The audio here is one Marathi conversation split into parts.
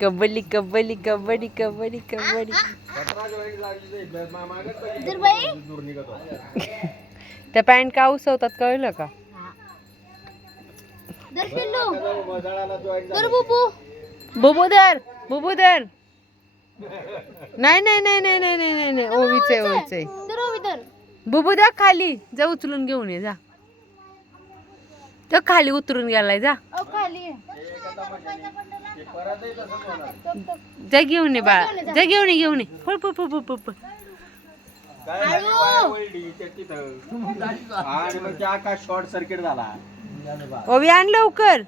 कबड्डी कबड्डी कबड्डी कबड्डी कबड्डी. त्या पॅन्ट का उसवतात कळलं का? बुबूधर बुबूधर. नाही नाही नाही नाही नाही नाही नाही ओवीच आहे ओवीच आहे. बुबूदा खाली जा उचलून घेऊन ये जा. तो खाली उतरून गेलाय जा. जा घेऊन ये बाळा जा घेऊन ये घेऊन ये. फळ फळ फळ फळ फळ. शॉर्ट सर्किट झाला. ओवी आण लवकर.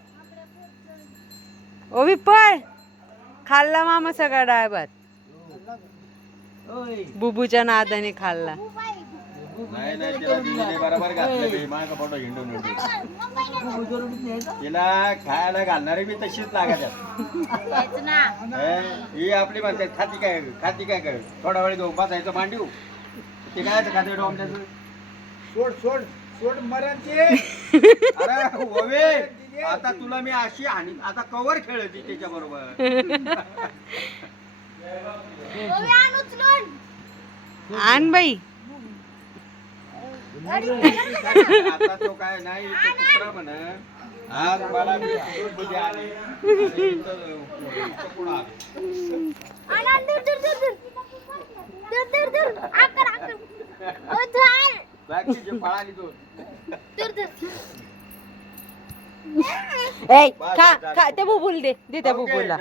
ओवी पळ. खाल्ला मामा सगळा डाळभात. बुबूच्या नादाने खाल्ला. नाही नाही तिला बरोबर घातलं माझा फोटो हिंडून तिला खायला घालणारी बी तशीच लागत ही आपली म्हणते खाती काय कर थोडा वेळ घेऊन बसायचं मांडीव ते काय खाते डोमट्याचं. सोड सोड सोड मराठी. अरे होवे आता तुला मी अशी आणि आता कवर खेळती त्याच्या बरोबर. आण बाई. आता तो काय नाही तो कुत्रा म्हण आज मला बुद्धी आली पळाली तो. त्या बुबुल दे दे त्या बुबुलला.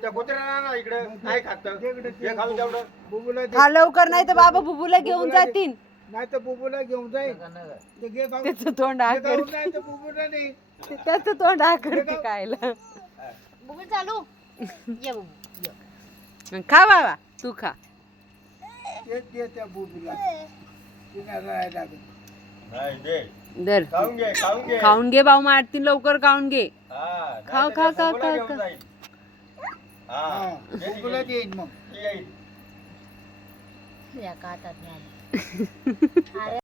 त्या कुत्र्याला इकडे काय खात खाऊ तेवढं खा लवकर नाही तर बाबा बुबूला घेऊन जातील. नाही तर बुबूला घेऊन जाईल. त्याचं तोंड आकर त्याचं तोंड आकरते खायला. चालू खा बाबा तू खा. दर खाऊन घे भाऊ मारतील लवकर खाऊन घे. खा खा खा खा खा. या का हातात नाही आली.